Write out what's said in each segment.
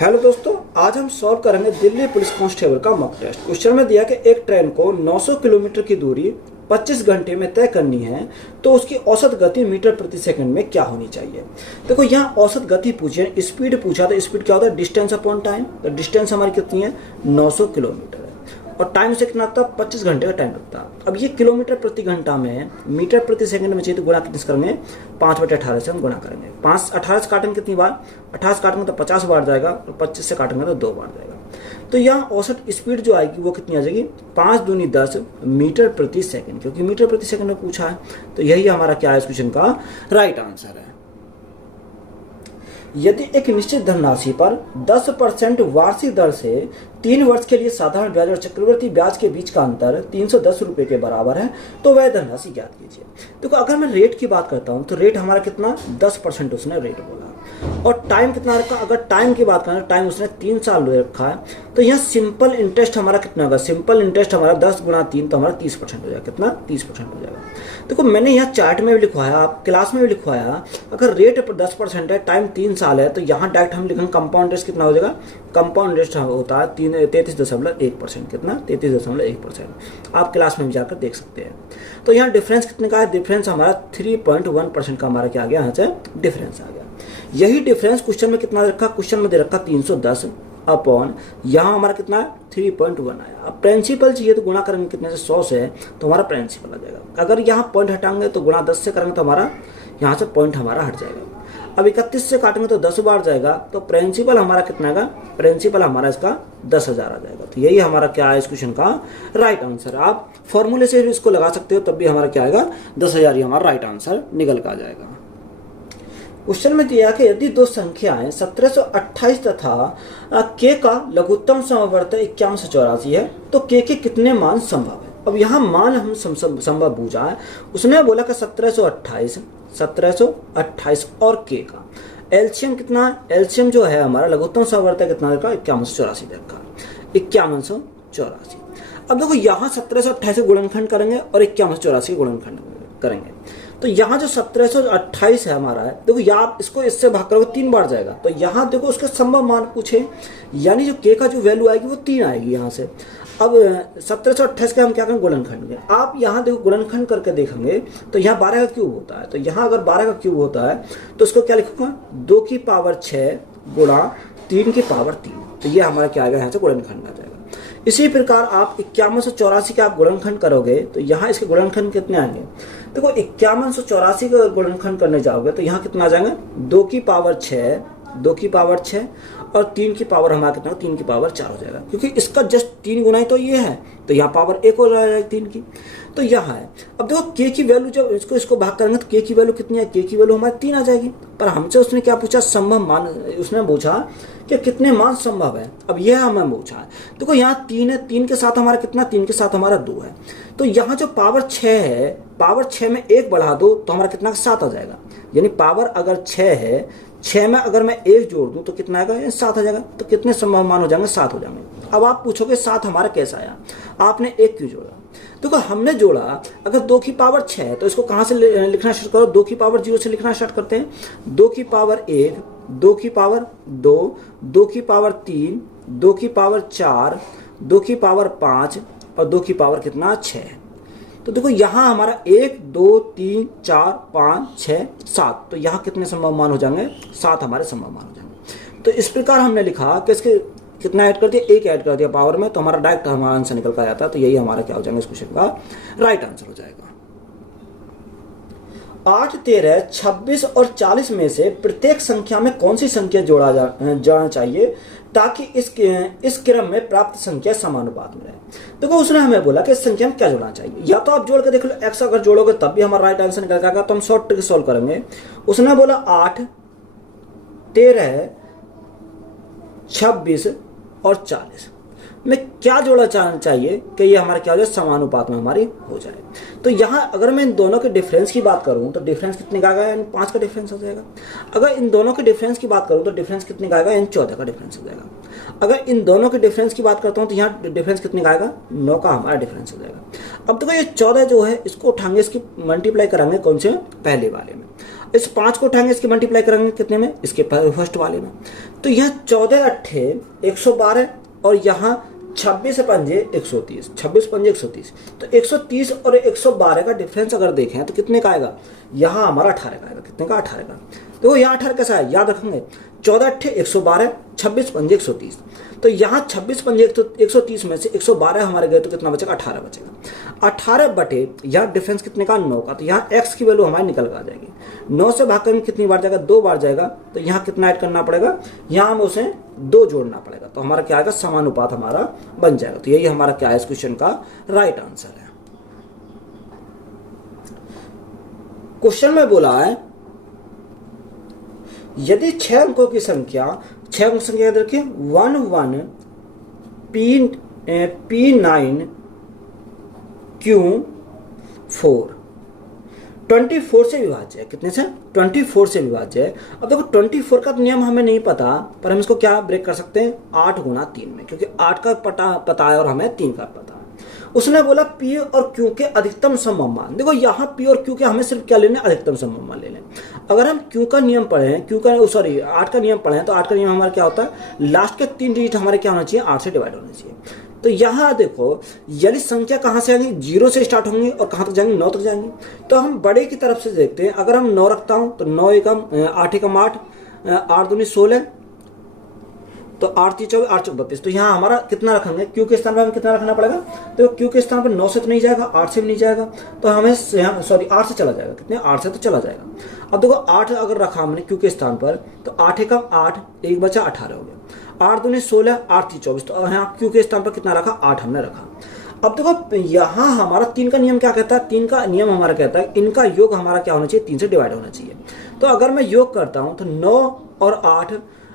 Hello दोस्तों, आज हम सॉल्व करेंगे दिल्ली पुलिस कांस्टेबल का मॉक टेस्ट। क्वेश्चन में दिया कि एक ट्रेन को 900 किलोमीटर की दूरी 25 घंटे में तय करनी है तो उसकी औसत गति मीटर प्रति सेकंड में क्या होनी चाहिए। देखो यहाँ औसत गति पूछी है, स्पीड पूछा तो स्पीड क्या होता है, डिस्टेंस अपॉन टाइम। तो डिस्टेंस हमारी कितनी है, 900 किलोमीटर है और टाइम से कितना लगता है, 25 घंटे का टाइम लगता है। अब ये किलोमीटर प्रति घंटा में मीटर प्रति सेकंड में चाहिए तो गुणा कितने करेंगे, 5/18 से हम गुणा करेंगे। 18 से काटेंगे कितनी बार, 18 से काटेंगे तो 50 बार जाएगा और 25 से काटेंगे तो 2 बार जाएगा। तो यहाँ औसत स्पीड जो आएगी वो कितनी आ जाएगी, 5 दूनी 10 मीटर प्रति सेकंड, क्योंकि मीटर प्रति सेकंड में पूछा है। तो यही हमारा क्या है इस क्वेश्चन का राइट आंसर है। यदि एक निश्चित धनराशि पर 10% वार्षिक दर से 3 वर्ष के लिए साधारण ब्याज और चक्रवृद्धि ब्याज के बीच का अंतर 310 रुपए के बराबर है तो वह धनराशि ज्ञात कीजिए। देखो अगर मैं रेट की बात करता हूं तो रेट हमारा कितना, 10% उसने रेट बोला और टाइम कितना रखा। अगर टाइम की बात करें, टाइम उसने 3 साल रखा है तो यहाँ सिंपल इंटरेस्ट हमारा कितना होगा, सिंपल इंटरेस्ट हमारा 10 गुणा 3 तो हमारा 30% हो जाएगा। कितना, 30% हो जाएगा। देखो मैंने यहाँ चार्ट में भी लिखवाया, आप क्लास में भी लिखवाया, अगर रेट पर 10% है, टाइम 3 साल है तो यहाँ डायरेक्ट हम लिखेंगे कंपाउंड इंटरेस्ट कितना हो जाएगा, कंपाउंड इंटरेस्ट होता है 33.1%। कितना, 33.1%। आप क्लास में भी जाकर देख सकते हैं। तो यहाँ डिफरेंस कितने का है, डिफरेंस हमारा 3.1% का हमारा क्या आ गया, यहाँ से डिफरेंस आ गया। यही डिफरेंस क्वेश्चन में कितना रखा, क्वेश्चन में दे रखा 310 अपॉन यहाँ हमारा कितना है 3.1 आया। अब प्रिंसिपल चाहिए तो गुणा करेंगे कितने से, 100 से, तो हमारा प्रिंसिपल आ जाएगा। अगर यहाँ पॉइंट हटाएंगे तो गुणा 10 से करेंगे तो हमारा यहाँ से पॉइंट हमारा हट जाएगा। अब 31 से काटेंगे तो 10 बार जाएगा तो प्रिंसिपल हमारा कितना आएगा, प्रिंसिपल हमारा इसका 10,000 आ जाएगा। तो यही हमारा क्या है इस क्वेश्चन का राइट आंसर। आप फॉर्मूले से भी इसको लगा सकते हो तब भी हमारा क्या आएगा, 10,000 ही हमारा राइट आंसर निकल कर आ जाएगा। क्वेश्चन में दिया कि यदि दो संख्याएं 1728 तथा के का लघुत्तम समवर्त 5184 है तो के कितने मान संभव है। अब यहाँ मान हम संभव पूछा है, उसने बोला कि 1728 और के का एलसीएम कितना है, एलसीएम जो है हमारा लघुत्तम समवर्त कितना रखा, 5184 रखा, 5184। अब देखो यहाँ 1728 से गुणनखंड करेंगे और 5184 गुणनखंड करेंगे तो यहाँ जो 1728 है हमारा है, देखो या आप इसको इससे भाग करोगे 3 बार जाएगा तो यहाँ देखो उसके संभव मान पूछे, यानी जो के का जो वैल्यू आएगी वो 3 आएगी यहाँ से। अब 1728 का हम क्या करेंगे, गुणनखंड में। आप यहाँ देखो गुणनखंड करके देखेंगे तो यहाँ 12 का क्यूब होता है, तो यहाँ अगर 12 का क्यूब होता है तो उसको क्या लिखूंगा, 2 की पावर 6 गुणा 3 की पावर 3। तो ये हमारा क्या आएगा, यहाँ से गुणनखंड आ जाएगा। इसी प्रकार आप 5184 का आप गुणनखंड करोगे तो यहाँ इसके गुणनखंड कितने आएंगे, देखो 5184 का गुणनखंड करने जाओगे तो यहाँ कितना आ जाएगा, 2 की पावर 6 और 3 की पावर हमारा कितना, 3 की पावर 4 हो जाएगा, क्योंकि इसका जस्ट 3 गुना ही तो ये है तो यहाँ पावर 1 हो जाएगा 3 की। तो यहाँ है। अब देखो के की वैल्यू जब इसको भाग करेंगे तो के की वैल्यू कितनी है, के की वैल्यू हमारी 3 आ जाएगी। पर हमसे उसने क्या पूछा, संभव मान, उसने पूछा कि कितने मान संभव है। अब यह हमें पूछा है, देखो यहाँ 3 है, 3 के साथ हमारा कितना, 3 के साथ हमारा 2 है। तो यहाँ जो पावर 6 है, पावर 6 में 1 बढ़ा दो तो हमारा कितना, 7 आ जाएगा। यानी पावर अगर 6 है, 6 में अगर मैं 1 जोड़ दूं तो कितना आएगा, 7 आ जाएगा। तो कितने संभव मान हो जाएंगे, 7 हो जाएंगे। अब आप पूछोगे 7 हमारा कैसा आया, आपने 1 क्यों जोड़ा। देखो हमने जोड़ा, अगर 2 की पावर 6 है तो इसको कहाँ से लिखना स्टार्ट करो, 2 की पावर 0 से लिखना स्टार्ट करते हैं। 2 की पावर 1, 2 की पावर 2, 2 की पावर 3, 2 की पावर 4, 2 की पावर 5 और 2 की पावर कितना, 6। तो देखो यहाँ हमारा 1 2 3 4 5 6 7, तो यहाँ कितने संभव मान हो जाएंगे, 7 हमारे संभव मान हो जाएंगे। तो इस प्रकार हमने लिखा कि इसके कितना ऐड कर दिया, 1 ऐड कर दिया पावर में, तो हमारा डायरेक्ट हमारा आंसर निकल कर जाता है। तो यही हमारा क्या हो जाएगा, इस क्वेश्चन का राइट आंसर हो जाएगा। 8, 13, 26 और 40 में से प्रत्येक संख्या में कौन सी संख्या जोड़ा जाना चाहिए ताकि इस क्रम में प्राप्त संख्या समानुपात में रहे। देखो उसने हमें बोला कि इस संख्या में क्या जोड़ना चाहिए, या तो आप जोड़ के देख लो, x अगर जोड़ोगे तब भी हमारा राइट आंसर निकल जाएगा। तो हम शॉर्ट ट्रिक सॉल्व करेंगे। उसने बोला 8, 13, 26 और 40 में क्या जोड़ा जाना चाहिए कि ये हमारा क्या हो जाए, समानुपात में हमारी हो जाए। तो यहाँ अगर मैं इन दोनों के डिफरेंस की बात करूँ तो डिफरेंस कितने का आएगा, 5 का डिफरेंस हो जाएगा। अगर इन दोनों के डिफरेंस की बात करूँ तो डिफरेंस कितने का आएगा, 14 का डिफरेंस हो जाएगा। अगर इन दोनों के डिफरेंस की बात करता हूँ तो यहाँ डिफरेंस कितने का आएगा, 9 का हमारा डिफरेंस हो जाएगा। अब देखो ये 14 जो है इसको उठाएंगे, इसकी मल्टीप्लाई कराएंगे कौन से, पहले वाले में। इस 5 को उठाएंगे, इसकी मल्टीप्लाई करेंगे कितने में, इसके फर्स्ट वाले में। तो यह 14 अट्ठे 112 और यहाँ 26 पंजे 130, 26 पंजे 130। तो 130 और 112 का डिफरेंस अगर देखें तो कितने का आएगा, यहाँ हमारा 18 का आएगा। कितने का, 18 का। देखो यहाँ 18 कैसा है, याद रखेंगे 14 अट्ठे 112, 26 पंजे 130। तो यहाँ 26 पंजे 130 में से 112 हमारे गए तो कितना बचेगा, 18 बचेगा। 18 बटे यहाँ डिफरेंस कितने का, 9 का। तो यहाँ x की वैल्यू हमारी निकल कर आ जाएगी। 9 से भाग करके कितनी बार जाएगा, 2 बार जाएगा। तो यहाँ कितना ऐड करना पड़ेगा, यहाँ हमें उसे 2 जोड़ना पड़ेगा। तो हमारा क्या आएगा, समानुपात हमारा बन जाएगा। तो यही हमारा क्या है इस क्वेश्चन का राइट आंसर है। क्वेश्चन में बोला है यदि 6 अंकों की संख्या, 6 अंकों की संख्या याद रखिए 11 P9 Q4 24 से विभाज्य है। कितने से, 24 से विभाज्य है। अब देखो 24 का तो नियम हमें नहीं पता, पर हम इसको क्या ब्रेक कर सकते हैं, 8 गुना 3 में, क्योंकि 8 का पता है और हमें 3 का पता है। उसने बोला P और Q के अधिकतम सममान मान। देखो यहाँ P और Q के हमें सिर्फ क्या लेने, अधिकतम सममान मान ले लें। अगर हम Q का नियम पढ़ें, 8 का नियम पढ़ें, तो 8 का नियम हमारा क्या होता है, लास्ट के 3 डिजिट हमारे क्या होना चाहिए, 8 से डिवाइड होना चाहिए। तो यहाँ देखो यदि संख्या कहाँ से आएगी, 0 से स्टार्ट होंगी और कहाँ तक जाएंगी, 9 तक जाएंगी। तो हम बड़े की तरफ से देखते हैं। अगर हम 9 रखता हूँ तो 9 एकम 8 एकम 8, 8 दूनी 16, तो 8 3 24, 8 4 32। तो यहाँ हमारा कितना रखेंगे, Q के स्थान पर हमें कितना रखना पड़ेगा। तो Q के स्थान पर 9 से तो नहीं जाएगा, 8 से भी नहीं जाएगा, तो हमें 8 से चला जाएगा। कितने, 8 से तो चला जाएगा। अब देखो 8 अगर रखा हमने Q के स्थान पर, तो 8 एकम 8, 1 बचा 18 हो गया। 8 दूनी 16, 8 3 24। तो यहाँ Q के स्थान पर कितना रखा, 8 हमने रखा। अब देखो यहाँ हमारा 3 का नियम क्या कहता है, 3 का नियम हमारा कहता है इनका योग हमारा क्या होना चाहिए, 3 से डिवाइड होना चाहिए। तो अगर मैं योग करता हूँ तो 9 और 8,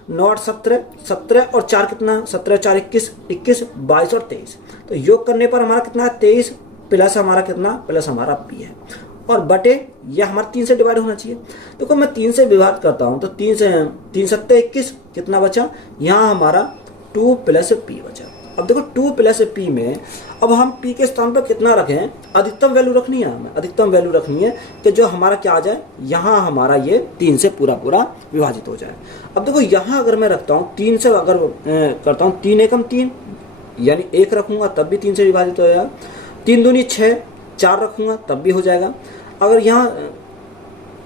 9 8 17, 17 और 4 कितना, 17 4 21, 21 22 और 23। तो योग करने पर हमारा कितना है, 23 प्लस हमारा कितना, प्लस हमारा P है, और बटे यह हमारा 3 से डिवाइड होना चाहिए। देखो मैं 3 से विभाजित करता हूँ तो 3 7 21 कितना बचा, यहाँ हमारा 2 प्लस P बचा। अब देखो 2 प्लस P में अब हम P के स्थान पर कितना रखें, अधिकतम वैल्यू रखनी है हमें, अधिकतम वैल्यू रखनी है कि जो हमारा क्या आ जाए, यहाँ हमारा ये 3 से पूरा विभाजित हो जाए। अब देखो यहाँ अगर मैं रखता हूँ 3 से, अगर करता हूँ 3 एकम 3, यानी 1 रखूंगा तब भी 3 से विभाजित हो जाएगा। 3 दूनी 6, 4 रखूंगा तब भी हो जाएगा। अगर यहाँ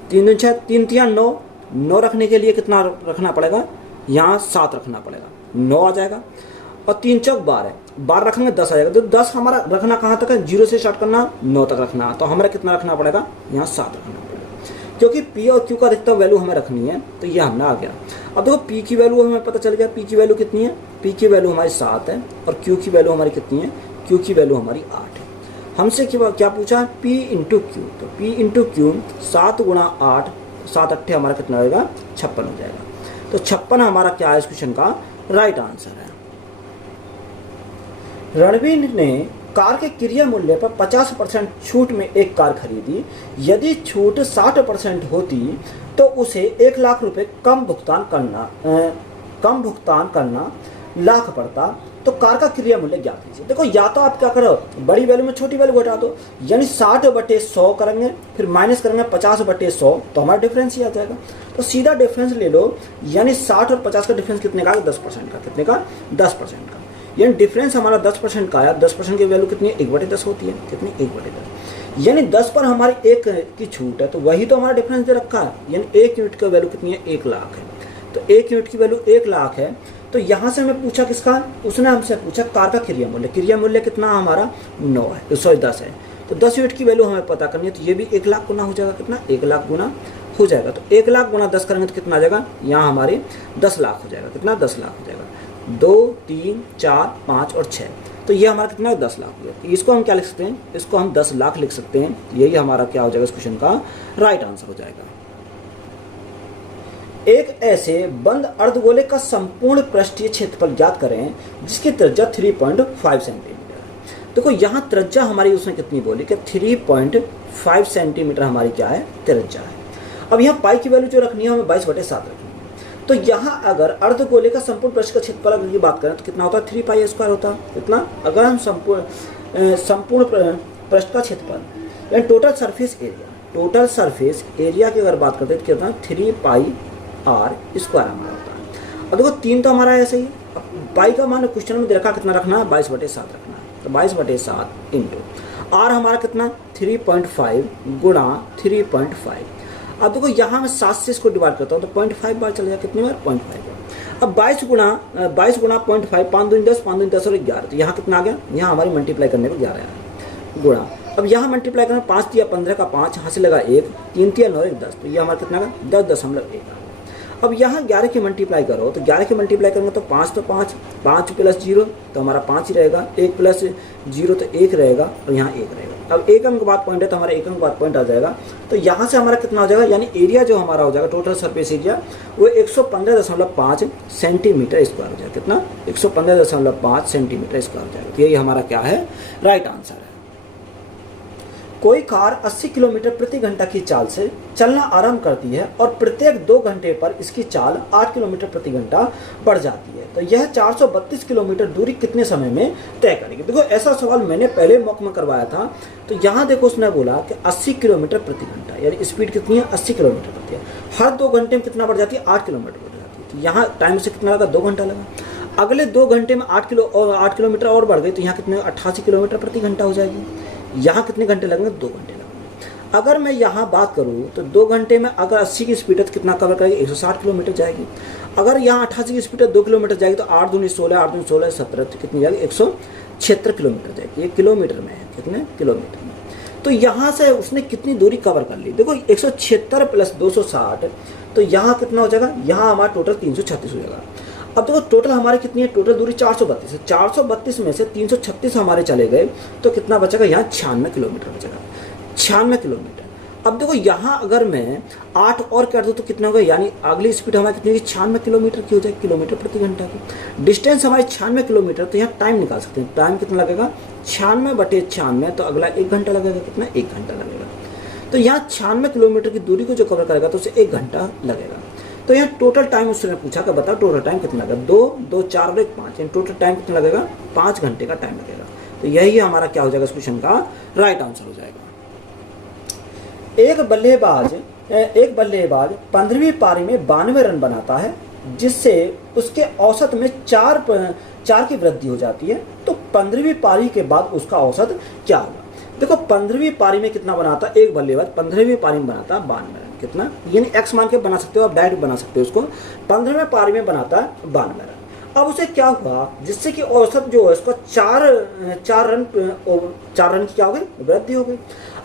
3 दूनी 6, 3 3 9, 9 रखने के लिए कितना रखना पड़ेगा, यहाँ 7 रखना पड़ेगा, 9 आ जाएगा। और 3 चौक 12, 12 रखेंगे 10 आ जाएगा। तो 10 हमारा रखना कहाँ तक है, 0 से स्टार्ट करना, 9 तक रखना। तो हमारा कितना रखना पड़ेगा, यहाँ 7 रखना पड़ेगा, क्योंकि P और Q का अधिकतम वैल्यू हमें रखनी है। तो ये हमने आ गया। अब देखो P की वैल्यू हमें पता चल गया, P की वैल्यू कितनी है, P की वैल्यू हमारी 7 है, और Q की वैल्यू हमारी कितनी है, Q की वैल्यू हमारी 8 है। हमसे क्या पूछा, P इंटू Q। तो P इंटू Q 7 गुणा 8, 7 अट्ठे हमारा कितना होगा, 56 हो जाएगा। तो 56 हमारा क्या है इस क्वेश्चन का राइट आंसर है। रणवीर ने कार के क्रय मूल्य पर 50% छूट में एक कार खरीदी। यदि छूट 60% होती तो उसे 1 लाख रुपए कम भुगतान करना लाख पड़ता। तो कार का क्रय मूल्य ज्ञात कीजिए। देखो या तो आप क्या करो, बड़ी वैल्यू में छोटी वैल्यू घटा दो, यानी 60/100 करेंगे, फिर माइनस करेंगे 50/100, तो हमारा डिफरेंस ही आ जाएगा। तो सीधा डिफरेंस ले लो, यानी 60 और 50 का डिफरेंस कितने का, 10% का। कितने का, 10% का। यानी डिफरेंस हमारा 10% का आया। 10% की वैल्यू कितनी है, 1/10 होती है। कितनी, 1/10, यानी 10 पर हमारी 1 की छूट है, तो वही तो हमारा डिफरेंस दे रखा है। यानी 1 यूनिट की वैल्यू कितनी है, 1 लाख है। तो 1 यूनिट की वैल्यू 1 लाख है। तो यहाँ से हमें पूछा किसका, उसने हमसे पूछा कार का क्रय मूल्य। क्रय मूल्य कितना हमारा 9 है, सॉरी 10 है। तो 10 यूनिट की वैल्यू हमें पता करनी है, तो ये भी 1 लाख गुना हो जाएगा। कितना, 1 लाख गुना हो जाएगा। तो 1 लाख गुना 10 करेंगे तो कितना आ जाएगा, यहाँ हमारे 10 लाख हो जाएगा। कितना, 10 लाख हो जाएगा। 2 3 4 5 और 6, तो ये हमारा कितना है, 10 लाख हो गया। इसको हम क्या लिख सकते हैं, इसको हम 10 लाख लिख सकते हैं। यही हमारा क्या हो जाएगा इस क्वेश्चन का राइट आंसर हो जाएगा। एक ऐसे बंद अर्धगोले का संपूर्ण पृष्ठीय क्षेत्रफल ज्ञात करें जिसकी त्रिज्या 3.5 सेंटीमीटर है। देखो यहाँ त्रिज्या हमारी उसने कितनी बोली कि 3.5 सेंटीमीटर हमारी क्या है, त्रिज्या है। अब यहाँ पाई की वैल्यू जो रखनी है हमें 22/7 रखनी है। तो यहाँ अगर अर्धगोले का संपूर्ण पृष्ठ का क्षेत्रफल की बात करें तो कितना होता है, 3πa² होता है। कितना, अगर हम संपूर्ण पृष्ठ का क्षेत्रफल यानी total surface area, total surface area की अगर बात करते हैं तो कितना 3πr² हमारा होता है। अब देखो 3 तो हमारा ऐसे ही, अब पाई का मान क्वेश्चन में दे रखा कितना रखना है 22/7 रखना है, तो 22/7 इंटू आर हमारा कितना 3.5 गुणा 3.5। अब देखो यहाँ मैं 7 से इसको डिवाइड करता हूँ तो 0.5 बार चलेगा, कितनी बार 0.5 बार। अब 22 गुणा 0.5, 5 दूनी 10, 5 दूनी 10 और 11, तो यहाँ कितना आ गया, यहाँ हमारी मल्टीप्लाई करने को 11 है गुणा। अब यहाँ मल्टीप्लाई करना 5 तिया 15 का 5, यहाँ से लगा 1, 3 तिया 9 1 10, तो ये हमारा कितना का 10.1। अब यहाँ 11 की मल्टीप्लाई करो तो 11 की मल्टीप्लाई करेंगे तो 5 तो 5, 5 + 0 तो हमारा 5 ही रहेगा, 1 + 0 तो 1 रहेगा और यहाँ 1 रहेगा। अब 1 अंक बाद पॉइंट है तो हमारा 1 अंक बाद पॉइंट आ जाएगा, तो यहाँ से हमारा कितना हो जाएगा, यानी एरिया जो हमारा हो जाएगा टोटल सरफेस एरिया वो 115.5 सेंटीमीटर स्क्वायर हो जाएगा। कितना 115.5 सेंटीमीटर स्क्वायर हो जाएगा। तो यही हमारा क्या है, राइट आंसर है। कोई कार 80 किलोमीटर प्रति घंटा की चाल से चलना आरंभ करती है और प्रत्येक 2 घंटे पर इसकी चाल 8 किलोमीटर प्रति घंटा बढ़ जाती है, तो यह 432 किलोमीटर दूरी कितने समय में तय करेगी। देखो ऐसा सवाल मैंने पहले मॉक में करवाया था, तो यहाँ देखो उसने बोला कि 80 किलोमीटर प्रति घंटा, यानी स्पीड कितनी है 80 किलोमीटर प्रति है, हर 2 घंटे में कितना बढ़ जाती है 8 किलोमीटर बढ़ जाती है, तो यहाँ टाइम से कितना लगा 2 घंटा लगा। अगले 2 घंटे में 8 किलोमीटर और बढ़ गई, तो यहाँ कितने 88 किलोमीटर प्रति घंटा हो जाएगी। यहाँ कितने घंटे लगेंगे 2 घंटे लगेंगे। अगर मैं यहाँ बात करूँ तो 2 घंटे में अगर 80 की स्पीड है तो कितना कवर करेगी 160 किलोमीटर जाएगी। अगर यहाँ 88 की स्पीड है 2 किलोमीटर जाएगी तो 8 दूनी 16, 8 दूनी 16 17, तो कितनी जाएगी 176 किलोमीटर जाएगी। ये किलोमीटर में है, कितने किलोमीटर में। तो यहाँ से उसने कितनी दूरी कवर कर ली, देखो 176 + 260, तो यहाँ कितना हो जाएगा, यहाँ हमारा टोटल 336 हो जाएगा। अब देखो टोटल हमारी कितनी है, टोटल दूरी 432 है, 432 में से 336 हमारे चले गए तो कितना बचेगा, यहाँ 96 किलोमीटर बचेगा, 96 किलोमीटर। अब देखो यहाँ अगर मैं 8 और कर दूँ तो कितना होगा, यानी अगली स्पीड हमारी कितनी होगी 96 किलोमीटर की हो जाएगी, किलोमीटर प्रति घंटा की। डिस्टेंस हमारी 96 किलोमीटर, तो यहाँ टाइम निकाल सकते हैं, टाइम कितना लगेगा 96/96, तो अगला 1 घंटा लगेगा, कितना 1 घंटा लगेगा। तो यहाँ 96 किलोमीटर की दूरी को जो कवर करेगा तो उसे 1 घंटा लगेगा। तो यहाँ टोटल टाइम उसने पूछा कि बताओ टोटल टाइम कितना लगेगा, 2 2 4 और 1 5, यानी टोटल टाइम कितना लगेगा 5 घंटे का टाइम लगेगा। तो यही हमारा क्या हो जाएगा इस क्वेश्चन का राइट आंसर हो जाएगा। एक बल्लेबाज 15वीं पारी में 92 रन बनाता है, जिससे उसके औसत में 4 की वृद्धि हो जाती है, तो 15वीं पारी के बाद उसका औसत क्या होगा। देखो 15वीं पारी में कितना बनाता है एक बल्लेबाज, 15वीं पारी में बनाता है 92 रन, कितना, यानी एक्स मान के बना सकते हो आप, डायरेक्ट बना सकते हो उसको, 15वें पारी में बनाता है 92 रन। अब उसे क्या हुआ, जिससे कि औसत जो है उसको 4 रन की क्या हो गई, वृद्धि हो गई।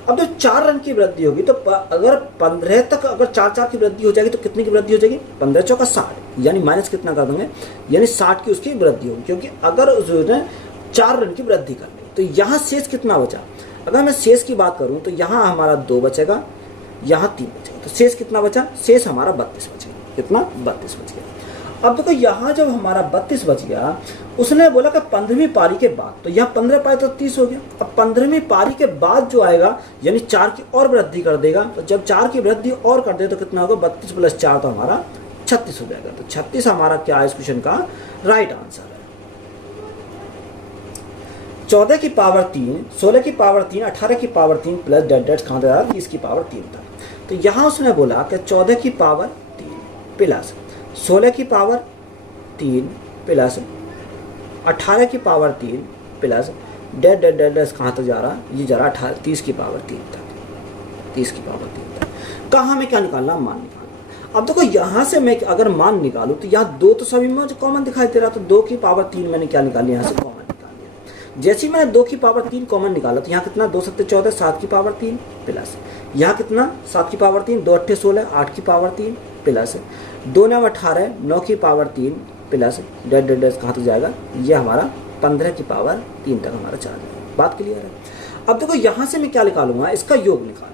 अब जो 4 रन की वृद्धि होगी तो अगर 15 तक अगर 4 की वृद्धि हो जाएगी तो कितनी की वृद्धि हो जाएगी, 15 चौका 60, यानी माइनस कितना कर देंगे, यानी 60 की उसकी वृद्धि होगी, क्योंकि अगर उसने 4 रन की वृद्धि कर ली। तो यहाँ शेष कितना बचा, अगर मैं शेष की बात करूँ तो यहाँ हमारा 2 बचेगा, यहाँ 3 बचेगा, तो शेष कितना बचा, शेष हमारा 32 बचेगा, कितना 32 बच गया। अब देखो यहाँ जब हमारा 32 बच गया, उसने बोला कि 15वीं पारी के बाद, तो यहाँ 15 पारी तो 30 हो गया। अब 15वीं पारी के बाद जो आएगा यानी 4 की और वृद्धि कर देगा, तो जब 4 की वृद्धि और कर दे तो कितना होगा, 32 + 4 तो हमारा 36 हो जाएगा। तो 36 हमारा क्या है इस क्वेश्चन का राइट आंसर है। 14 की पावर 3, 16 की पावर 3, 18 की पावर 3 प्लस कहाँ था 30 की पावर 3 था। तो यहाँ उसने बोला कि 14 की पावर 3 प्लस 16 की पावर 3 प्लस 18 की पावर 3 प्लस कहाँ तक जा रहा, ये जा रहा 30 की पावर 3 तक, 30 की पावर 3 तक। कहाँ में क्या निकालना, मान निकालना। अब देखो यहाँ से मैं अगर मान निकालूँ तो यहाँ 2 तो सभी में कॉमन दिखाई दे रहा, तो 2 की पावर 3 मैंने क्या निकाली, यहाँ से कॉमन निकाल लिया। जैसे ही मैंने 2 की पावर 3 कॉमन निकाला तो यहाँ कितना 2 7 14, 7 की पावर 3 प्लस यहाँ कितना 7 की पावर 3, 2 8 16, 8 की पावर 3 प्लस 2 9 18, 9 की पावर 3 प्लस कहाँ तक जाएगा, ये हमारा 15 की पावर 3 तक हमारा चला जाएगा। बात क्लियर है। अब देखो यहाँ से मैं क्या निकालूंगा, इसका योग निकालूंगा।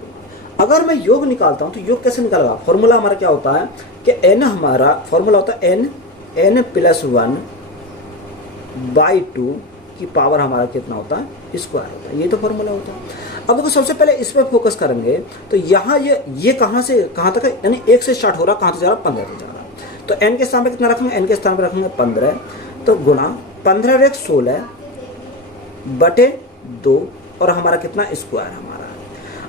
अगर मैं योग निकालता हूँ तो योग कैसे निकालूंगा, फॉर्मूला हमारा क्या होता है कि n हमारा फॉर्मूला होता है n + 1/2 की पावर हमारा कितना होता है, स्क्वायर होता है, ये तो फॉर्मूला होता है। अब देखो सबसे पहले इस पर फोकस करेंगे, तो यहाँ ये कहाँ से कहाँ तक है, यानी 1 से स्टार्ट हो रहा, कहाँ से जा रहा, 15 तक जा रहा। तो n के स्थान पे कितना रखेंगे, n के स्थान पे रखेंगे 15, तो गुणा 15 × 16/2 और हमारा कितना स्क्वायर हमारा।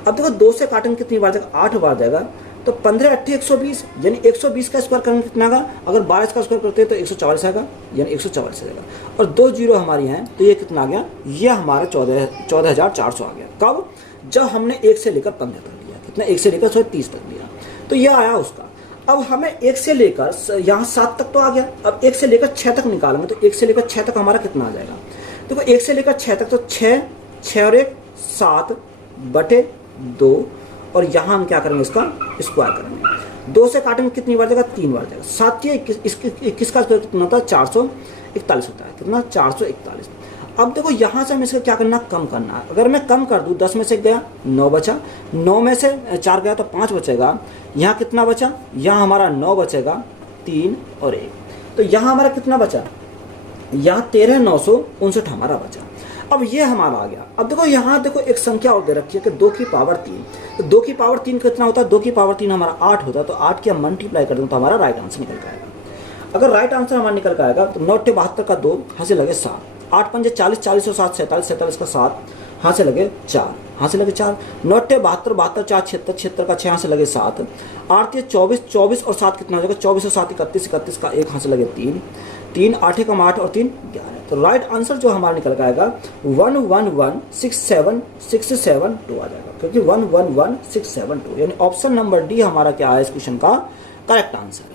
अब देखो 2 से काटेंगे कितनी बार जाएगा, 8 बार जाएगा, तो 15 8 120, यानी 120 का स्क्वायर करेंगे कितना आएगा, अगर 22 का स्क्वायर करते हैं तो 144 आएगा, यानी 144 आएगा। और 2 जीरो हमारी हैं, तो ये कितना आ गया, ये हमारा 14,400 आ गया। कब, जब हमने 1 से लेकर 15 तक लिया, कितना 1 से लेकर 30 तक लिया, तो ये आया उसका। अब हमें 1 से लेकर यहाँ 7 तक तो आ गया, अब 1 से लेकर 6 तक निकालेंगे, तो 1 से लेकर 6 तक हमारा कितना आ जाएगा, देखो 1 से लेकर 6 तक तो 6 और 1 7 बटे 2, और यहाँ हम क्या करेंगे, इसका स्क्वायर करेंगे। 2 से काटेंगे कितनी बार जाएगा, 3 बार जाएगा। 7 या 21 का कितना होता है, 441 होता है, कितना 441। अब देखो यहाँ से हमें इसका क्या करना, कम करना है। अगर मैं कम कर दूँ, 10 में से गया 9 बचा, 9 में से 4 गया तो 5 बचेगा, यहाँ कितना बचा, यहाँ हमारा 9 बचेगा, 3 और 1, तो यहाँ हमारा कितना बचा, यहाँ 13,959 हमारा बचा। अब ये हमारा आ गया। अब देखो यहाँ देखो एक संख्या और दे रखी है कि 2 की पावर 3, तो 2 की पावर 3 कितना होता है, 2 की पावर 3 हमारा 8 होता है, तो 8 की हम मल्टीप्लाई कर दें तो हमारा राइट आंसर निकल आएगा। अगर राइट आंसर हमारा निकल कर आएगा तो 9 × 72 का 2, हाथ से लगे 7, 8 × 5 40, 40 और 7 47, 47 का 7, हाथ से लगे 4, हाथ से लगे 4, 9 × 72, 72 4 76, 76 का 6, हाथ से लगे 7, 8 × 24, 24 और 7 कितना हो जाएगा, 24 और 7 31, 31 का 1, हाथ से लगे 3, 3 8 × 8 और 3 11। तो राइट आंसर जो हमारा निकल कर आएगा 11167672 आ जाएगा, क्योंकि 111672, यानी ऑप्शन नंबर डी हमारा क्या है इस क्वेश्चन का करेक्ट आंसर है।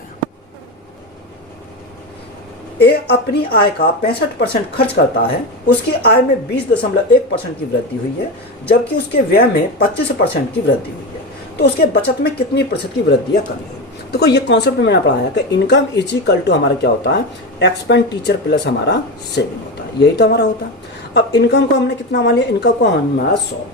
ए अपनी आय का 65% खर्च करता है, उसकी आय में 20.1% की वृद्धि हुई है, जबकि उसके व्यय में 25% की वृद्धि हुई है, तो उसके बचत में कितनी प्रतिशत की वृद्धि या कमी हुई। देखो ये कॉन्सेप्ट मैंने पढ़ाया कि इनकम इज इक्वल टू हमारा क्या होता है, एक्सपेंडिचर प्लस हमारा सेविंग होता है, यही तो हमारा होता है। अब इनकम को हमने कितना मान लिया, इनकम को हमारा 100,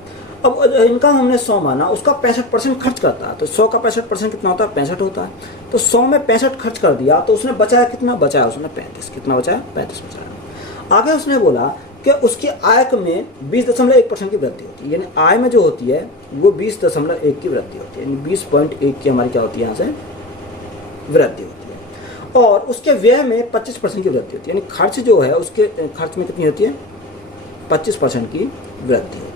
अब इनकम हमने 100 माना, उसका 65% खर्च करता है, तो 100 का 65% कितना होता है, 65 होता है, तो 100 में 65 खर्च कर दिया, तो उसने बचाया कितना, बचाया उसने 35, कितना बचाया 35 बचाया। आगे उसने बोला कि उसकी आय में 20.1% की वृद्धि होती है, यानी आय में जो होती है वो 20.1 की वृद्धि होती है, यानी 20.1 की हमारी क्या होती है, यहाँ से वृद्धि होती है, और उसके व्यय में 25% की वृद्धि होती है, यानी खर्च जो है उसके खर्च में कितनी होती है, 25% की वृद्धि होती है।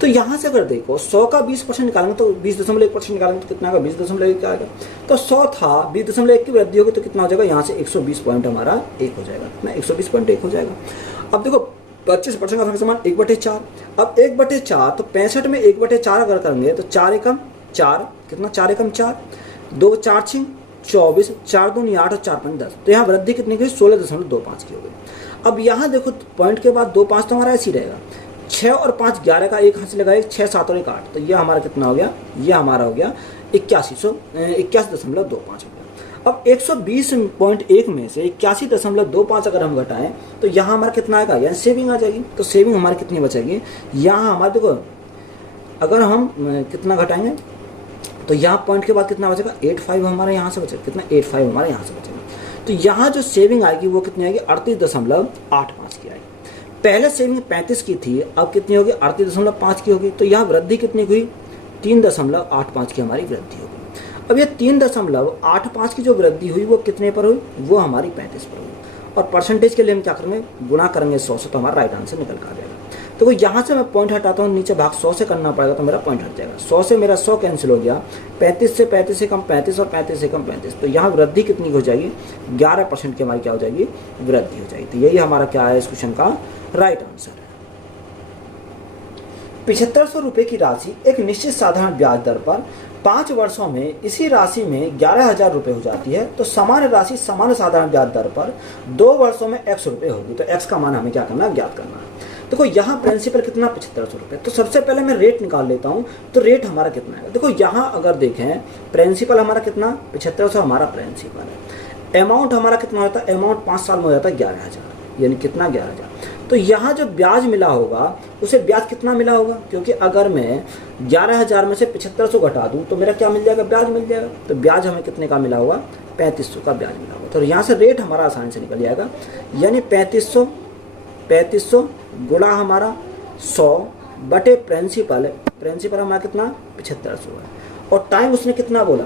तो यहाँ से अगर देखो 100 का 20% निकालेंगे तो 20.1% निकालेंगे तो कितना आएगा, 20.1 आएगा, तो 100 था 20.1 की वृद्धि होगी तो कितना हो जाएगा, यहाँ से 120 पॉइंट हमारा 1 हो जाएगा, कितना 120.1 हो जाएगा। अब देखो 25% का समान 1/4, अब 1/4 तो 65 में 1/4 अगर करेंगे तो 4 एकम 4, कितना 4 एकम 4, 2 4 6 24, 4 2 8 और 4 5 10, तो यहाँ वृद्धि कितनी की, 16.25 की हो गई। अब यहाँ देखो पॉइंट के बाद 2 5 तो हमारा ऐसे ही रहेगा, 6 और 5 11 का 1 हाथ से लगाए, 6 7 और 1 8, तो ये हमारा कितना हो गया, ये हमारा हो गया 81.25 हो गया। अब 120.1 में से 81.25 अगर हम घटाएं तो यहाँ हमारा कितना आएगा, यानी सेविंग आ जाएगी। तो सेविंग हमारी कितनी बचेगी, यहाँ हमारे देखो अगर हम कितना घटाएंगे तो यहाँ पॉइंट के बाद कितना बचेगा, 85 हमारा यहाँ से बचेगा, कितना 85 हमारा यहाँ से बचेगा। तो यहाँ जो सेविंग आएगी वो कितनी आएगी, 38.85 की आएगी। पहले सेविंग 35 की थी, अब कितनी होगी, 38.5 की होगी। तो यहाँ वृद्धि कितनी हुई, 3.85 की हमारी वृद्धि होगी। अब ये 3.85 की जो वृद्धि हुई वो कितने पर हुई, वो हमारी 35 पर हुई, और परसेंटेज के लिए हम क्या करेंगे, गुणा करेंगे 100 से, तो हमारा राइट आंसर निकल कर आ जाएगा। तो यहाँ से मैं पॉइंट हटाता हूँ, नीचे भाग 100 से करना पड़ेगा तो मेरा पॉइंट हट जाएगा। 100 से मेरा 100 कैंसिल हो गया, 35 से 35 से कम 35 और 35 से कम 35, तो यहाँ वृद्धि कितनी हो जाएगी, 11% की हमारी क्या हो जाएगी, वृद्धि हो जाएगी। तो यही हमारा क्या है इस क्वेश्चन का राइट आंसर है। 7500 रुपये की राशि एक निश्चित साधारण ब्याज दर पर 5 वर्षों में इसी राशि में 11,000 रुपये हो जाती है, तो समान राशि समान साधारण ब्याज दर पर 2 वर्षों में x रुपये होगी। तो x का मान हमें क्या करना है, ज्ञात करना है। देखो यहाँ प्रिंसिपल कितना, 7500 रुपये। तो सबसे पहले मैं रेट निकाल लेता हूँ, तो रेट हमारा कितना है। देखो यहाँ अगर देखें प्रिंसिपल हमारा कितना, 7500 हमारा प्रिंसिपल है। अमाउंट हमारा कितना होता है, अमाउंट 5 साल में हो जाता है 11,000, यानी कितना 11,000। तो यहाँ जो ब्याज मिला होगा उसे ब्याज कितना मिला होगा, क्योंकि अगर मैं 11,000 में से 7500 घटा दूँ तो मेरा क्या मिल जाएगा, ब्याज मिल जाएगा। तो ब्याज हमें कितने का मिला होगा, 3500 का ब्याज मिला होगा। तो यहाँ से रेट हमारा आसानी से निकल जाएगा, यानी 3500 गुणा हमारा 100 बटे प्रिंसिपल हमारा कितना 7500 है। और टाइम उसने कितना बोला,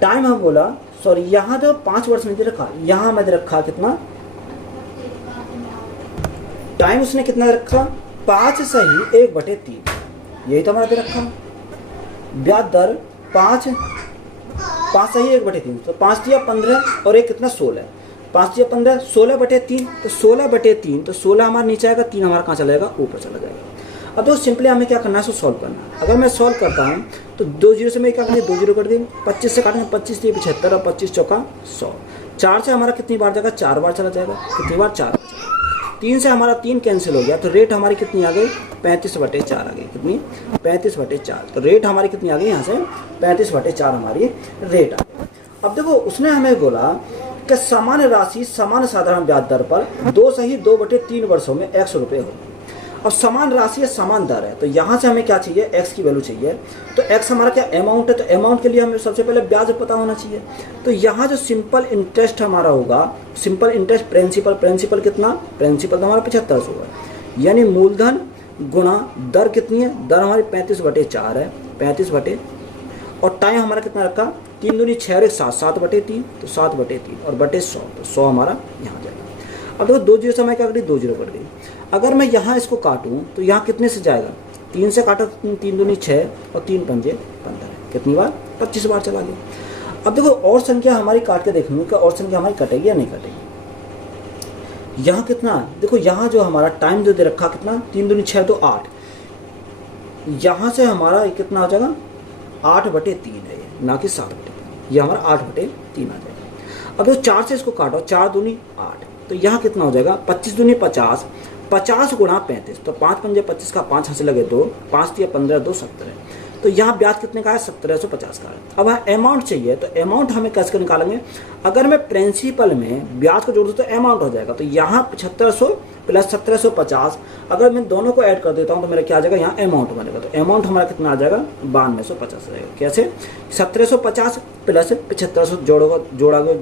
टाइम हम बोला सॉरी यहाँ जो 5 वर्ष में रखा, यहाँ मैंने रखा कितना टाइम, उसने कितना रखा 5 सही 1/3, यही तो हमारा दे रखा। ब्याज दर 5 सही 1/3, तो 5 दिया 15 और एक कितना 16, 5 दिया 15, 16/3, तो 16/3, तो 16 हमारा नीचे आएगा, 3 हमारा कहाँ चला जाएगा, ऊपर चला जाएगा। अब तो सिंपली हमें क्या करना है, सो सॉल्व करना है। अगर मैं सॉल्व करता हूँ तो 2 जीरो से मैं क्या करेंगे, 2 जीरो कट देंगे, 25 से काटेंगे, 25 से 75 और 25 चौका 100, 4 से हमारा कितनी बार जाएगा, 4 बार चला जाएगा, कितनी बार, 4 बार चला। 3 से हमारा 3 कैंसिल हो गया, तो रेट हमारी कितनी आ गई, 35/4 आ गई, कितनी 35/4, तो रेट हमारी कितनी आ गई, यहाँ से 35/4 हमारी रेट आ गई। अब देखो उसने हमें बोला कि समान राशि समान साधारण ब्याज दर पर 2 सही 2/3 वर्षों में x रुपये हो। अब समान राशि है, समान दर है, तो यहाँ से हमें क्या चाहिए, x की वैल्यू चाहिए। तो x हमारा क्या अमाउंट है, तो अमाउंट के लिए हमें सबसे पहले ब्याज पता होना चाहिए। तो यहाँ जो सिंपल इंटरेस्ट हमारा होगा, सिंपल इंटरेस्ट प्रिंसिपल कितना, प्रिंसिपल तो हमारा 75 होगा, यानी मूलधन गुणा दर कितनी है, दर हमारी 35/4 है, 35 और टाइम हमारा कितना रखा, 3 दूनी 6 और 7, 7/3, तो 7/3 और बटे 100, तो 100 हमारा यहाँ जाएगा। अब देखो 2 जीरो से मैं क्या करी, 2 जीरो कट गई। अगर मैं यहाँ इसको काटूँ तो यहाँ कितने से जाएगा, 3 से काटो, 3 दूनी 6 और 3 पंजे 15, कितनी बार, 25 बार चला गया। अब देखो और संख्या हमारी काट के देखूँगी कि और संख्या हमारी कटेगी या नहीं कटेगी। यहाँ कितना, देखो यहाँ जो हमारा टाइम जो दे रखा कितना, 3 दूनी 6 तो 8, यहाँ से हमारा कितना हो जाएगा, 8/3 है ये, ना कि 7/3, ये हमारा 8/3 आ जाएगा। अब जो 4 से इसको काटो, 4 दूनी 8, तो यहाँ कितना हो जाएगा, 25 दूनी 50, 50 गुणा 35, तो 5 पंजे 25 का 5 हंस लगे 2, 5 दिया 15, 2 17, तो यहाँ ब्याज कितने का है, 1750 का है। अब अमाउंट चाहिए, तो अमाउंट हमें कैसे निकालेंगे, अगर मैं प्रिंसिपल में ब्याज को जोड़ दूँ तो अमाउंट हो जाएगा, तो यहाँ 7500 प्लस 1750, अगर मैं दोनों को ऐड कर देता हूँ तो मेरा क्या आ जाएगा, यहाँ अमाउंट बनेगा, तो अमाउंट हमारा कितना आ जाएगा, 9250 रहेगा। कैसे, 1750 प्लस 7500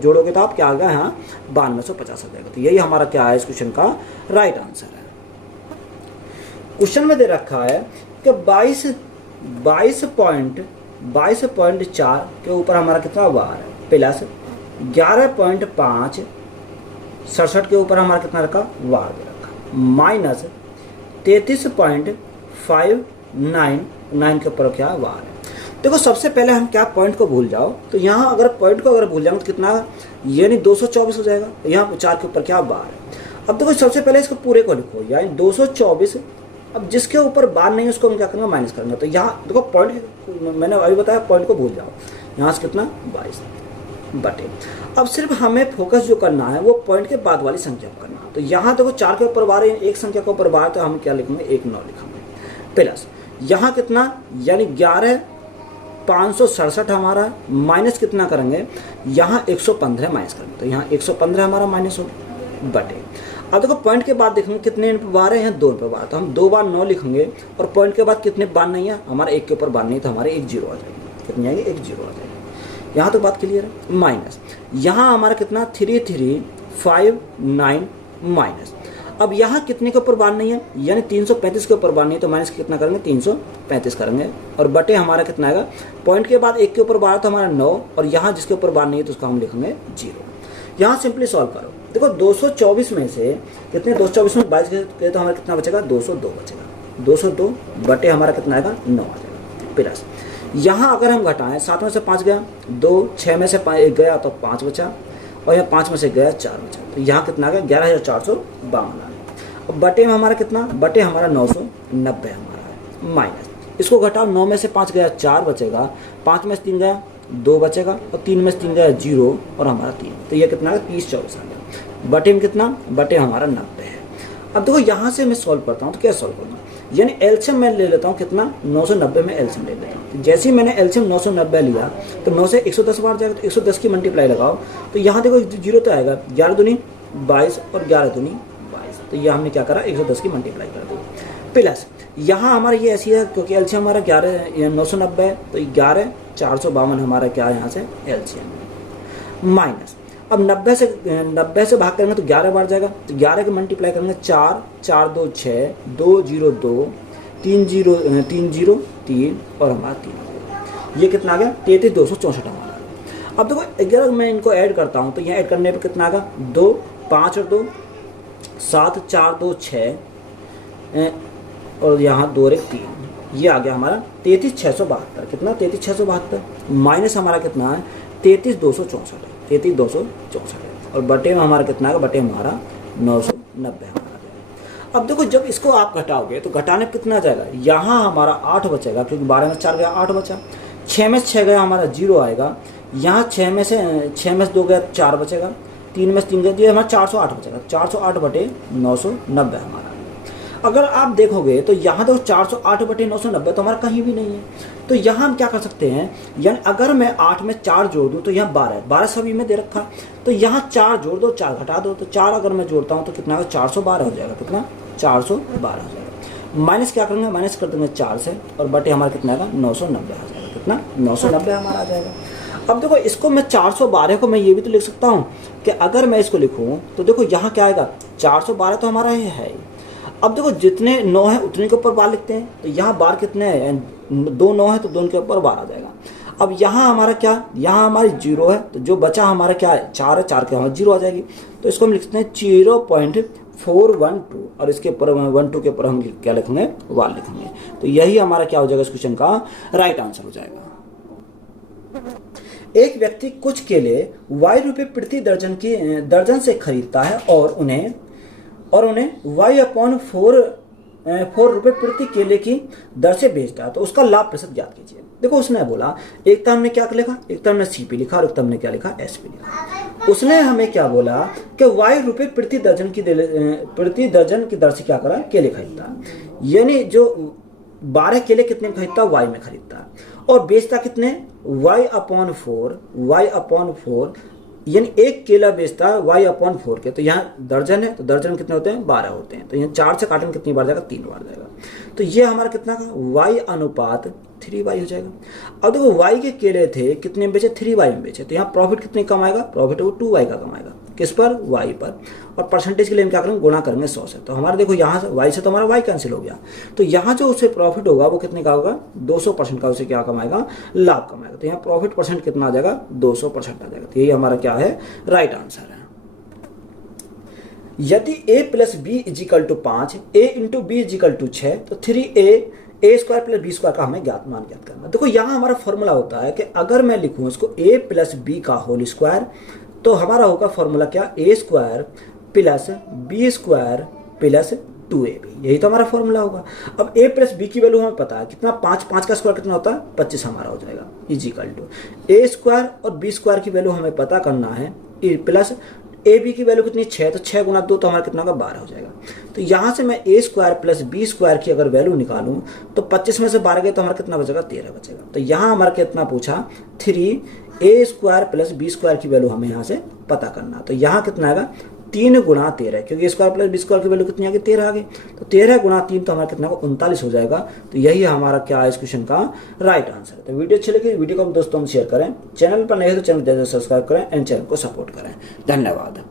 जोड़ोगे तो आप क्या आ गया, यहाँ 9250 आ जाएगा। तो यही हमारा क्या है, इस क्वेश्चन का राइट आंसर है। क्वेश्चन में दे रखा है कि 22.4 के ऊपर हमारा कितना वार है, प्लस 11.5 67 के ऊपर हमारा कितना रखा, वार दे रखा, माइनस 33.599 के ऊपर क्या वार है। देखो सबसे पहले हम क्या, पॉइंट को भूल जाओ, तो यहाँ अगर पॉइंट को अगर भूल जाओ तो कितना, यानी 224 हो जाएगा, यहाँ 4 के ऊपर क्या बार है। अब देखो सबसे पहले इसको पूरे को लिखो, यानी 224, अब जिसके ऊपर बार नहीं है उसको हम क्या करेंगे, माइनस करेंगे। तो यहाँ देखो पॉइंट, मैंने अभी बताया पॉइंट को भूल जाओ, यहाँ से कितना 22 बटे। अब सिर्फ हमें फोकस जो करना है वो पॉइंट के बाद वाली संख्या को करना है। तो यहाँ देखो 4 के ऊपर बार है, एक संख्या के ऊपर बार, तो हम क्या लिखेंगे, 1 9 लिखेंगे, प्लस यहाँ कितना, यानी 11,567 हमारा, माइनस कितना करेंगे, यहाँ 115 माइनस करेंगे, तो यहाँ 115 हमारा माइनस हो बटे। अब देखो पॉइंट के बाद देखेंगे कितने बार है, यहाँ 2 पे बार, तो हम 2 बार 9 लिखेंगे, और पॉइंट के बाद कितने बार नहीं है, हमारा 1 के ऊपर बार नहीं, तो हमारे 1 0 आ जाएगी, कितनी आएगी, 1 0 आ जाएगी। यहाँ तो बात क्लियर है। माइनस यहाँ हमारा कितना, 3359 माइनस, अब यहाँ कितने के ऊपर बार नहीं है, यानी 335 के ऊपर बार नहीं है, तो माइनस कितना करेंगे, 335 करेंगे, और बटे हमारा कितना आएगा, पॉइंट के बाद 1 के ऊपर बार तो हमारा 9, और यहाँ जिसके ऊपर बार नहीं है तो उसका हम लिखेंगे 0। यहाँ सिंपली सॉल्व करो, देखो 224 में से कितने, 224 में 22 के, तो हमारा कितना बचेगा, 202 बचेगा, 202 बटे हमारा कितना आएगा, 9 आ जाएगा, प्लस यहाँ अगर हम घटाएं, 7 में से 5 गया 2, 6 में से 1 गया तो 5 बचा, और यहाँ 5 में से गया 4 बचा, तो यहाँ कितना आ गया, 11,452 आ गया। अब बटे में हमारा कितना, बटे हमारा 990 हमारा है, माइनस इसको घटाओ, 9 में से 5 गया 4 बचेगा, 5 में से 3 गया 2 बचेगा, और 3 में से 3 गया 0, और हमारा 3, तो ये कितना है, 30/24 आ गया, बटे में कितना, बटे हमारा 90 है। अब देखो यहाँ से मैं सॉल्व करता हूँ, तो क्या सॉल्व करूँगा, यानी एलसीएम मैं ले लेता हूँ कितना, 990 में एलसीएम ले लेता हूँ। जैसे ही मैंने एलसीएम 990 लिया तो 9 से 110 बार जाएगा, तो 110 की मल्टीप्लाई लगाओ, तो यहाँ देखो 0 तो आएगा, 11 दूनी 22 और 11 दूनी 22, तो ये हमने क्या करा, 110 की मल्टीप्लाई कर दी, प्लस यहाँ हमारा ये ऐसी है क्योंकि एलसीएम हमारा 990 है, तो 11,452 हमारा क्या है, यहाँ से एलसीएम, माइनस अब 90 से भाग करेंगे तो 11 बार जाएगा, तो 11 के मल्टीप्लाई करेंगे, 4 4 2 6 2 0 2 3 0 3 0 3 और हमारा 3, ये कितना आ गया, 33,264 हमारा। अब देखो अगर मैं इनको ऐड करता हूँ तो यहाँ ऐड करने पर कितना आएगा, 2 5 और 2 7 4 2 6 और यहाँ 2 और 1 3, ये आ गया हमारा 33,672। कितना 33,672 माइनस हमारा कितना है 33,264 है, 33,264 है, और बटे में हमारा कितना है, बटे में हमारा 990 हमारा जाएगा। अब देखो जब इसको आप घटाओगे तो घटाने पे कितना जाएगा, यहाँ हमारा 8 बचेगा क्योंकि 12 में 4 गया 8 बचा, 6 में 6 गया हमारा 0 आएगा, यहाँ 6 में से 2 गया 4 बचेगा, 3 में से 3 गया, ये हमारा 408 बचेगा, 408 बटे 990 हमारा। अगर आप देखोगे तो यहाँ तो 408 बटे 990 तो हमारा कहीं भी नहीं है, तो यहाँ हम क्या कर सकते हैं, यानी अगर मैं 8 में 4 जोड़ दूँ तो यहाँ 12 है, 12 सभी में दे रखा, तो यहाँ 4 जोड़ दो 4 घटा दो, तो 4 अगर मैं जोड़ता हूँ तो कितना होगा 412 हो जाएगा, कितना 412 हो जाएगा। माइनस क्या करेंगे, माइनस कर देंगे 4 से, और बटे हमारा कितना आएगा 990 आ जाएगा, कितना 990 हमारा आ जाएगा। अब देखो इसको मैं 412 को मैं ये भी तो लिख सकता हूँ कि अगर मैं इसको लिखूँ तो देखो यहाँ क्या आएगा 412 तो हमारा ये है। अब देखो जितने 9 है उतने के ऊपर बार लिखते हैं, तो यहाँ बार कितने हैं, 2 9 है तो 2 के ऊपर बार आ जाएगा। अब यहाँ हमारा क्या, यहाँ हमारी 0 है, तो जो बचा हमारा क्या है 4 है, 4 के हमारा 0 आ जाएगी, तो इसको हम लिखते हैं 0.412, और इसके ऊपर 12 के ऊपर हम क्या लिखेंगे 1 लिखेंगे, तो यही हमारा क्या हो जाएगा इस क्वेश्चन का राइट आंसर हो जाएगा। एक व्यक्ति कुछ केले y रुपये प्रति दर्जन से खरीदता है और उन्हें y/4 रुपये प्रति केले की दर से बेचता है, तो उसका लाभ प्रतिशत ज्ञात कीजिए। देखो उसने बोला, एक तो हमने क्या लिखा, एक तो हमने CP लिखा और एक तो हमने क्या लिखा SP लिखा। उसने हमें क्या बोला कि y रुपये प्रति दर्जन की दर से क्या करा केले खरीदता, यानी जो 12 केले कितने में खरीदता, y में खरीदता, और बेचता कितने y/4, यानी एक केला बेचता है y/4 के, तो यहाँ दर्जन है तो दर्जन कितने होते हैं 12 होते हैं, तो यहाँ 4 से काटने कितनी बार जाएगा 3 बार जाएगा, तो ये हमारा कितना का y/3y हो जाएगा। अब देखो y के केले थे कितने में बेचे 3y में बेचे, तो यहाँ प्रॉफिट कितने कमाएगा, प्रॉफिट वो 2y का कमाएगा, किस पर y पर, और परसेंटेज के लिए हम क्या करेंगे गुणा करेंगे 100 से, तो हमारा देखो यहाँ से y से तो हमारा y कैंसिल हो गया, तो यहाँ जो उसे प्रॉफिट होगा वो कितने का होगा 200% का उसे क्या कमाएगा लाभ कमाएगा, तो यहाँ प्रॉफिट परसेंट कितना आ जाएगा 200% आ जाएगा, तो यही हमारा क्या है राइट आंसर है। यदि a+b = 5, a × b = 6, तो 3a² + b² का हमें मान ज्ञात करना। देखो यहाँ हमारा फॉर्मूला होता है कि अगर मैं लिखूँ इसको a+b का होल स्क्वायर, तो हमारा होगा फॉर्मूला क्या a² + b² + 2ab, यही तो हमारा फॉर्मूला होगा। अब a + b की वैल्यू हमें पता है कितना, 5 का स्क्वायर कितना होता है 25 हमारा हो जाएगा, = a² और b² की वैल्यू हमें पता करना है, प्लस ab की वैल्यू कितनी 6, तो 6 × 2 तो हमारा कितना होगा 12 हो जाएगा। तो यहाँ से मैं a² + b² की अगर वैल्यू निकालूं तो 25 में से 12 गए तो हमारा कितना बचेगा 13 बचेगा। तो यहाँ हमारा कितना पूछा 3a² + b² की वैल्यू हमें यहाँ से पता करना, तो यहाँ कितना आएगा 3 × 13, क्योंकि a² + b² की वैल्यू कितनी आ गई 13 आ गई, तो 13 × 3 तो हमारा कितना होगा 39 हो जाएगा, तो यही हमारा क्या है इस क्वेश्चन का राइट आंसर है। तो वीडियो अच्छी लगी वीडियो को दोस्तों शेयर करें, चैनल पर नए हो तो चैनल जल्द सब्सक्राइब करें एंड चैनल को सपोर्ट करें। धन्यवाद।